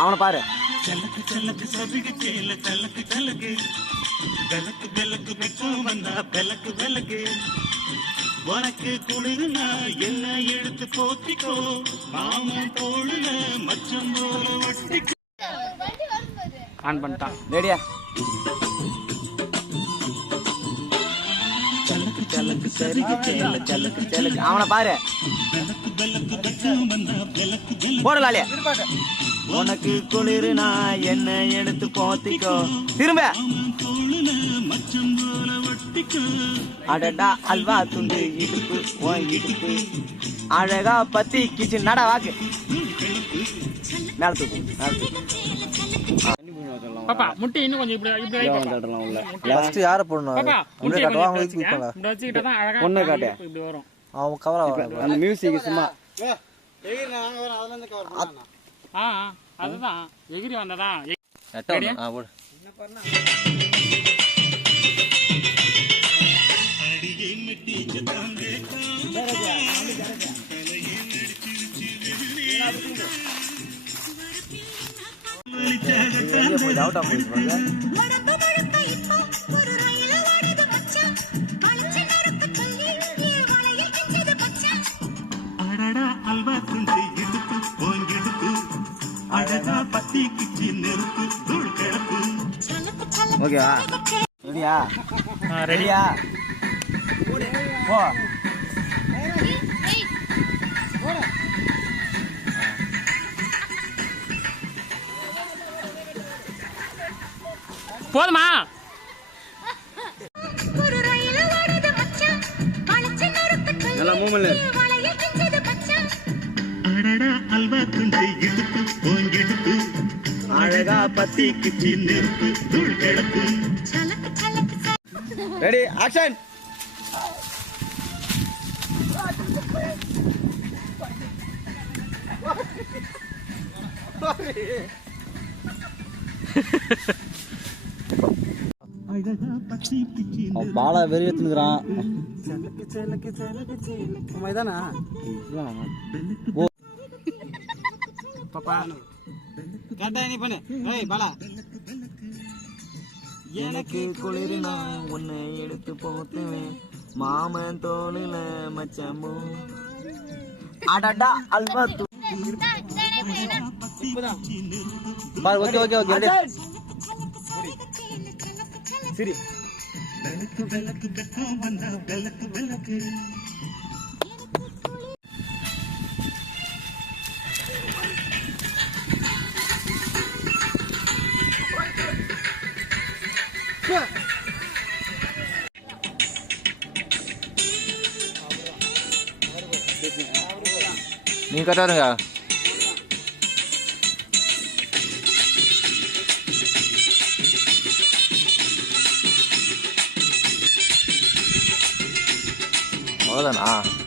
அவனை பாரு. சலக்கு சலக்கு சபிக்கு சேல சலக்கு சலக்கு விளக்கு விளக்கு வெக்கம் வந்தா விளக்கு விளக்கு உனக்கு குளிர்னா என்ன எடுத்து போத்திக்கோ மாமன் தோளுல மச்சம் போல ஒட்டிக்கோ. ஆன் பண்ணிட்டான். ரெடியா? சலக்கு சலக்கு சரிக்கு சேல சலக்கு சலக்கு அவனை பாரு. விளக்கு விளக்கு வெக்கம் வந்தா விளக்கு விளக்கு போடலாலியா? உனக்கு குளிர்னா என்ன எடுத்து போத்திக்கோ திரும்ப. தோளுல மச்சம் போல ஒட்டிக்கோ. அடடா அல்வா துண்டு இடுப்பு உன் இடுப்பு அழகா பத்தி கிச்சு நட வாக்கு மேல தூக்கு. பாப்பா முட்டி இன்னும் கொஞ்சம் இப்படி இப்படி காட்டலாம் உள்ள. லாஸ்ட் யாரை போடணும்? பாப்பா முன்ன காட்டுவா அவங்களுக்கு கிளிக் பண்ணலாம். இப்படி வச்சிட்டா தான் அழகா பொண்ணை காட்டு. இப்படி வரும். அவன் கவர் ஆகும். அந்த மியூசிக் சும்மா அதுதான் எகிரி வந்ததா. போடு. அவுட் ஆஃப் அடடா அல்வா துண்டு இடுப்பு போங்கிடுப்பு அழகா பத்தி கிச்சி நெருப்பு தூள் கிடப்பு. ஓகேவா? ரெடியா? ரெடியா? போ. போதுமா? நல்லா மூமெண்ட். அடடா அல்வா துண்டு இடுப்பு போங்கிடுப்பு அழகா பத்தி கிச்சி நெருப்பு தூள் கிடப்பு. Ready action. அழகா பத்தி கிச்சி அவன் பாலா வெறி எடுத்துக்கிறான். சலக்கு சலக்கு சலக்கு சேல இதானா? பாப்பா கரெக்டா நீ பண்ணு. ஏய் பாலா. எனக்கு குளிர்னா உன்னை எடுத்து போத்துவேன் மாமன் தோளுல மச்சமோ அடடா அல்வா தூ. பாரு. Okay okay okay ready. சரி. விளக்கு விளக்கு வெக்கம் வந்தா விளக்கு விளக்கு. நீ கட்டாருங்க. அவ்வளோதானா?